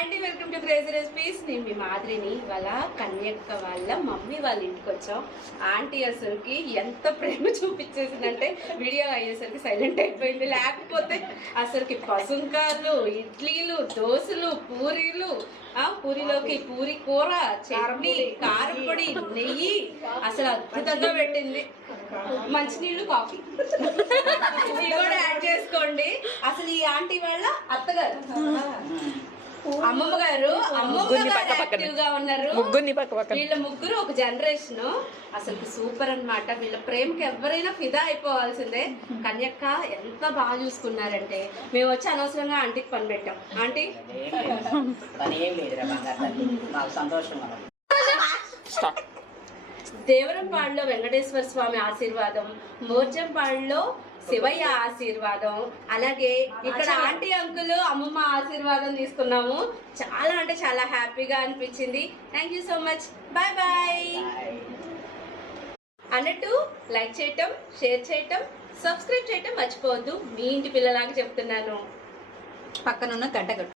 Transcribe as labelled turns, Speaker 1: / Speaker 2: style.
Speaker 1: అండి welcome to crazy recipes. నేను మీ మాదిరిని ఇవాళ కన్యక్క వాళ్ళ మమ్మీ వాళ్ళ ఇంటికి వచ్చాం. ఆంటీ అసలుకి ఎంత ప్రేమ చూపించేసిందంటే వీడియో అయ్యేసరికి సైలెంట్ అయిపోయింది. లేకపోతే అసలుకి పసుంకాలు ఇడ్లీలు దోశలు పూరీలు ఆ పూరిలోకి పూరి కూర చట్నీ కారపొడి నెయ్యి అసలు అద్భుతంగా పెట్టింది. మంచినీళ్ళు కాఫీ. కూడా యాడ్ చేసుకోండి. అసలు ఈ ఆంటీ వాళ్ళ అత్తగారు. అమ్మమ్మ గారు
Speaker 2: ముగ్గురిని
Speaker 1: గారు
Speaker 2: పక్క పక్కన.
Speaker 1: ఉన్నారు.
Speaker 2: ముగ్గురిని పక్క పక్కన.
Speaker 1: వీళ్ళ ముగ్గురు ఒక జనరేషన్ అసలు సూపర్ అన్నమాట. వీళ్ళ ప్రేమకి ఎవరైనా ఫిదా అయిపోవాల్సిందే. కన్యక్క ఎంత బాగా చూసుకున్నారంటే మేము వచ్చి అనవసరంగా ఆంటీకి పని పెట్టాం. ఆంటీ
Speaker 3: ఏం
Speaker 1: దేవరంపాడులో వెంకటేశ్వర స్వామి ఆశీర్వాదం మోర్జంపాడులో శివయ్య ఆశీర్వాదం అలాగే ఇక్కడ ఆంటీ అంకుల్ అమ్మమ్మ ఆశీర్వాదం తీసుకున్నాము. చాలా అంటే చాలా హ్యాపీగా అనిపించింది. Thank you so much bye bye
Speaker 3: bye.
Speaker 1: అన్నట్టు లైక్ చేయటం షేర్ చేయటం సబ్స్క్రైబ్ చేయటం మర్చిపోవద్దు. మీ ఇంటి పిల్లలాగా చెప్తున్నాను.
Speaker 4: పక్కనున్న గడ్డ